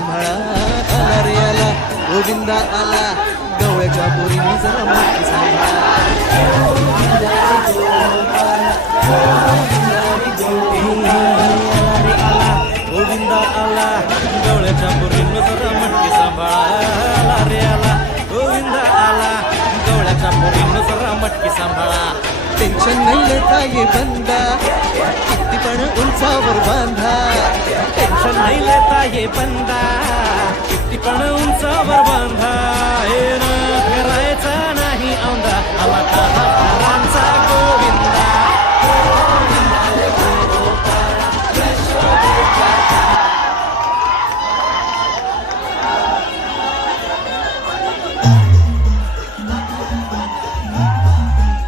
सांभाळा. आला रे आला गोविंदा आला, गवळ्याच्या पोरीने जरा मटकी सांभाळा. गोविंदा आला, गवळ्याच्या पोरीने जरा मटकी सांभाळा. आला रे आला गोविंदा आला, गवळ्याच्या पोरीने जरा मटकी सांभाळा. टेन्शन नाही लेता ये बंदा, किती पण उंचावर बांधा. टेन्शन नाही लेता ये बंदा, किती पण उंचावर बांधा. हे ना फिरायचा नाही औंधा, आला